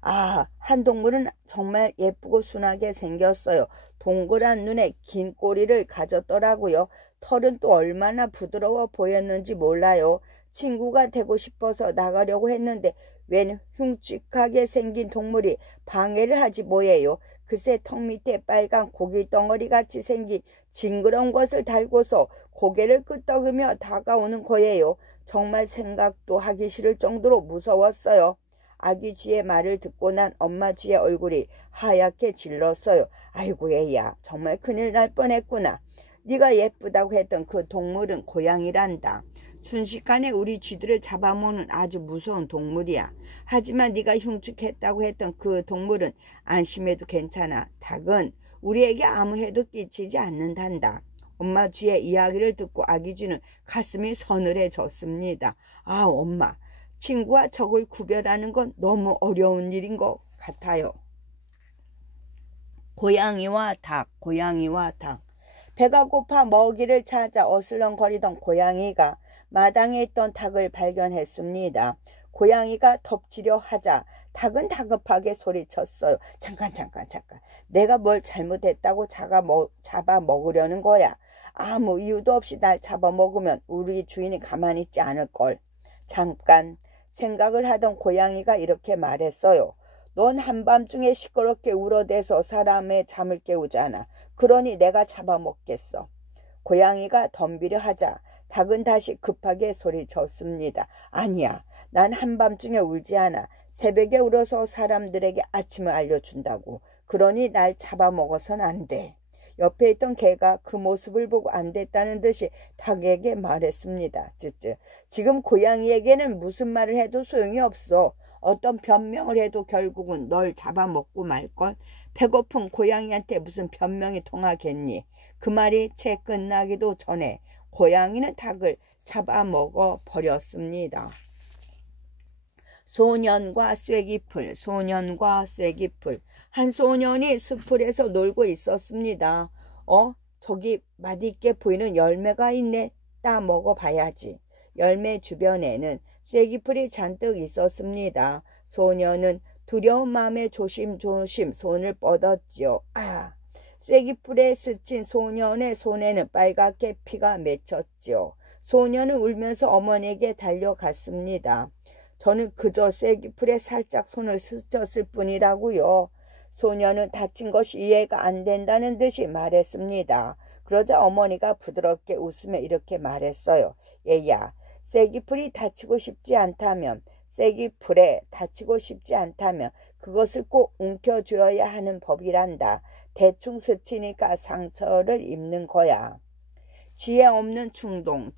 아, 한 동물은 정말 예쁘고 순하게 생겼어요. 동그란 눈에 긴 꼬리를 가졌더라고요. 털은 또 얼마나 부드러워 보였는지 몰라요. 친구가 되고 싶어서 나가려고 했는데 웬 흉측하게 생긴 동물이 방해를 하지 뭐예요. 그새 턱 밑에 빨간 고기 덩어리 같이 생긴 징그러운 것을 달고서 고개를 끄덕이며 다가오는 거예요. 정말 생각도 하기 싫을 정도로 무서웠어요. 아기 쥐의 말을 듣고 난 엄마 쥐의 얼굴이 하얗게 질렀어요. 아이고 얘야, 정말 큰일 날 뻔했구나. 네가 예쁘다고 했던 그 동물은 고양이란다. 순식간에 우리 쥐들을 잡아먹는 아주 무서운 동물이야. 하지만 네가 흉측했다고 했던 그 동물은 안심해도 괜찮아. 닭은 우리에게 아무 해도 끼치지 않는단다. 엄마 쥐의 이야기를 듣고 아기 쥐는 가슴이 서늘해졌습니다. 아, 엄마, 친구와 적을 구별하는 건 너무 어려운 일인 것 같아요. 고양이와 닭, 고양이와 닭. 배가 고파 먹이를 찾아 어슬렁거리던 고양이가 마당에 있던 닭을 발견했습니다. 고양이가 덮치려 하자 닭은 다급하게 소리쳤어요. 잠깐. 내가 뭘 잘못했다고 잡아 먹으려는 거야. 아무 이유도 없이 날 잡아먹으면 우리 주인이 가만히 있지 않을걸. 잠깐 생각을 하던 고양이가 이렇게 말했어요. 넌 한밤중에 시끄럽게 울어대서 사람의 잠을 깨우잖아. 그러니 내가 잡아먹겠어. 고양이가 덤비려 하자 닭은 다시 급하게 소리쳤습니다. 아니야, 난 한밤중에 울지 않아. 새벽에 울어서 사람들에게 아침을 알려준다고. 그러니 날 잡아먹어선 안 돼. 옆에 있던 개가 그 모습을 보고 안 됐다는 듯이 닭에게 말했습니다. 지금 고양이에게는 무슨 말을 해도 소용이 없어. 어떤 변명을 해도 결국은 널 잡아먹고 말걸. 배고픈 고양이한테 무슨 변명이 통하겠니? 그 말이 채 끝나기도 전에 고양이는 닭을 잡아먹어 버렸습니다. 소년과 쐐기풀, 소년과 쐐기풀. 한 소년이 숲풀에서 놀고 있었습니다. 저기 맛있게 보이는 열매가 있네. 따 먹어봐야지. 열매 주변에는 쐐기풀이 잔뜩 있었습니다. 소년은 두려운 마음에 조심조심 손을 뻗었지요. 쐐기풀에 스친 소년의 손에는 빨갛게 피가 맺혔지요. 소년은 울면서 어머니에게 달려갔습니다. 저는 그저 쐐기풀에 살짝 손을 스쳤을 뿐이라고요. 소년은 다친 것이 이해가 안 된다는 듯이 말했습니다. 그러자 어머니가 부드럽게 웃으며 이렇게 말했어요. 얘야, 쐐기풀에 다치고 싶지 않다면 그것을 꼭 움켜쥐어야 하는 법이란다. 대충 스치니까 상처를 입는 거야. 지혜 없는 충동.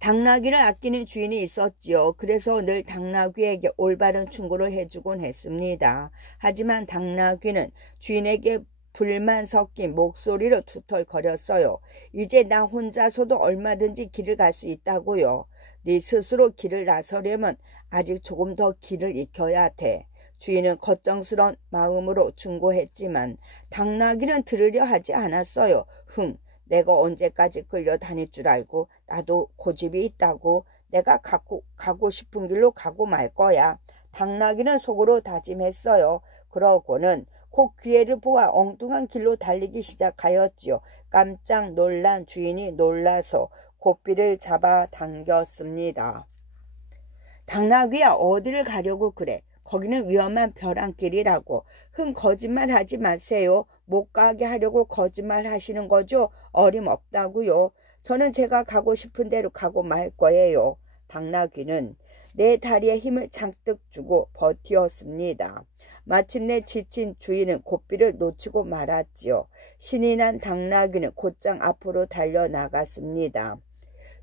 당나귀를 아끼는 주인이 있었지요. 그래서 늘 당나귀에게 올바른 충고를 해주곤 했습니다. 하지만 당나귀는 주인에게 불만 섞인 목소리로 투덜거렸어요. 이제 나 혼자서도 얼마든지 길을 갈 수 있다고요. 네 스스로 길을 나서려면 아직 조금 더 길을 익혀야 돼. 주인은 걱정스러운 마음으로 충고했지만 당나귀는 들으려 하지 않았어요. 내가 언제까지 끌려다닐 줄 알고. 나도 고집이 있다고. 내가 가고 싶은 길로 가고 말 거야. 당나귀는 속으로 다짐했어요. 그러고는 곧 기회를 보아 엉뚱한 길로 달리기 시작하였지요. 깜짝 놀란 주인이 놀라서 고삐를 잡아 당겼습니다. 당나귀야, 어디를 가려고 그래? 거기는 위험한 벼랑길이라고. 거짓말하지 마세요. 못 가게 하려고 거짓말 하시는 거죠? 어림없다고요. 저는 제가 가고 싶은 대로 가고 말 거예요. 당나귀는 내 다리에 힘을 잔뜩 주고 버티었습니다. 마침내 지친 주인은 고삐를 놓치고 말았지요. 신이 난 당나귀는 곧장 앞으로 달려나갔습니다.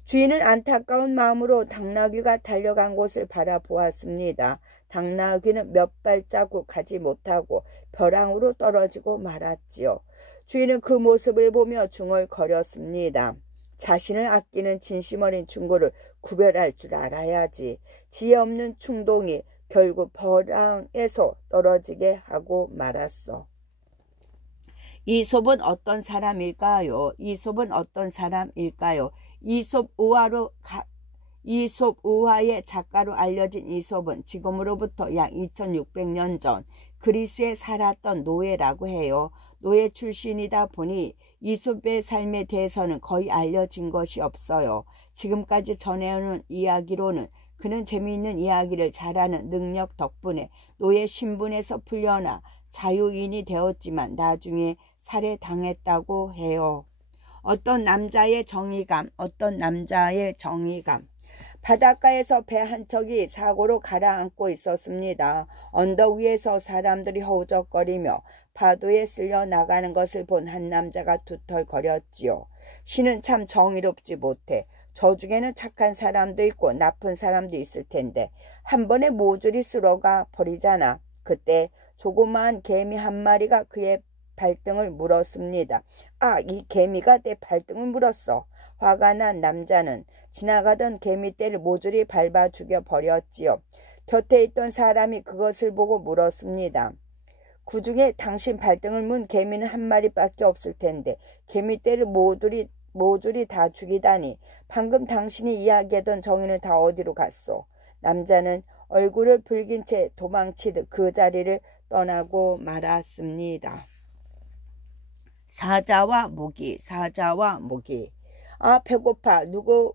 주인은 안타까운 마음으로 당나귀가 달려간 곳을 바라보았습니다. 당나귀는 몇 발자국 가지 못하고 벼랑으로 떨어지고 말았지요. 주인은 그 모습을 보며 중얼거렸습니다. 자신을 아끼는 진심 어린 충고를 구별할 줄 알아야지. 지혜 없는 충동이 결국 벼랑에서 떨어지게 하고 말았어. 이솝은 어떤 사람일까요? 이솝 우화의 작가로 알려진 이솝은 지금으로부터 약 2600년 전 그리스에 살았던 노예라고 해요. 노예 출신이다 보니 이솝의 삶에 대해서는 거의 알려진 것이 없어요. 지금까지 전해오는 이야기로는 그는 재미있는 이야기를 잘하는 능력 덕분에 노예 신분에서 풀려나 자유인이 되었지만 나중에 살해당했다고 해요. 어떤 남자의 정의감. 바닷가에서 배 한 척이 사고로 가라앉고 있었습니다. 언덕 위에서 사람들이 허우적거리며 파도에 쓸려 나가는 것을 본 한 남자가 투덜거렸지요. 신은 참 정의롭지 못해. 저 중에는 착한 사람도 있고 나쁜 사람도 있을 텐데 한 번에 모조리 쓸어가 버리잖아. 그때 조그마한 개미 한 마리가 그의 발등을 물었습니다. 아, 이 개미가 내 발등을 물었어. 화가 난 남자는 지나가던 개미떼를 모조리 밟아 죽여버렸지요. 곁에 있던 사람이 그것을 보고 물었습니다. 그 중에 당신 발등을 문 개미는 한 마리밖에 없을 텐데 개미떼를 모조리 다 죽이다니. 방금 당신이 이야기하던 정의는 다 어디로 갔소? 남자는 얼굴을 붉힌 채 도망치듯 그 자리를 떠나고 말았습니다. 사자와 모기, 사자와 모기. 아, 배고파. 누구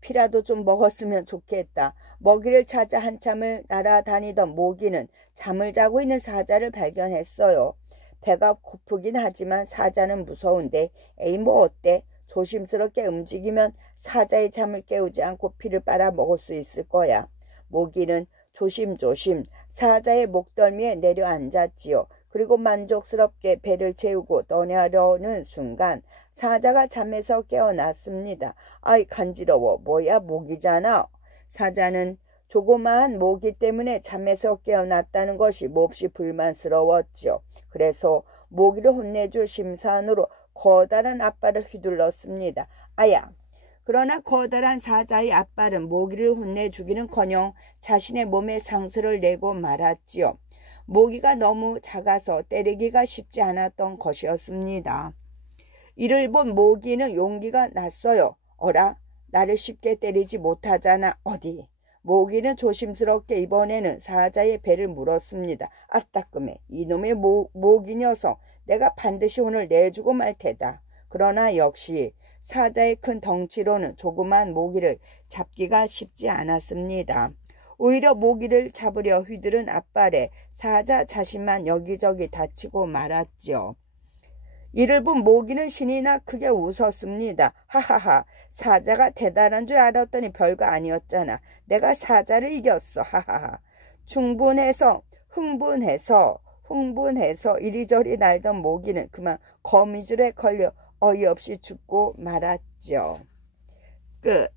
피라도 좀 먹었으면 좋겠다. 먹이를 찾아 한참을 날아다니던 모기는 잠을 자고 있는 사자를 발견했어요. 배가 고프긴 하지만 사자는 무서운데 에이 뭐 어때? 조심스럽게 움직이면 사자의 잠을 깨우지 않고 피를 빨아 먹을 수 있을 거야. 모기는 조심조심 사자의 목덜미에 내려앉았지요. 그리고 만족스럽게 배를 채우고 떠나려는 순간 사자가 잠에서 깨어났습니다. 아이 간지러워. 뭐야 모기잖아. 사자는 조그마한 모기 때문에 잠에서 깨어났다는 것이 몹시 불만스러웠죠. 그래서 모기를 혼내줄 심산으로 커다란 앞발을 휘둘렀습니다. 아야! 그러나 커다란 사자의 앞발은 모기를 혼내주기는커녕 자신의 몸에 상처를 내고 말았지요. 모기가 너무 작아서 때리기가 쉽지 않았던 것이었습니다. 이를 본 모기는 용기가 났어요. 어라? 나를 쉽게 때리지 못하잖아. 어디? 모기는 조심스럽게 이번에는 사자의 배를 물었습니다. 아 따끔해. 이놈의 모기 녀석. 내가 반드시 오늘 내주고 말 테다. 그러나 역시 사자의 큰 덩치로는 조그만 모기를 잡기가 쉽지 않았습니다. 오히려 모기를 잡으려 휘두른 앞발에 사자 자신만 여기저기 다치고 말았죠. 이를 본 모기는 신이나 크게 웃었습니다. 하하하, 사자가 대단한 줄 알았더니 별거 아니었잖아. 내가 사자를 이겼어. 하하하. 흥분해서 이리저리 날던 모기는 그만 거미줄에 걸려 어이없이 죽고 말았죠. 끝.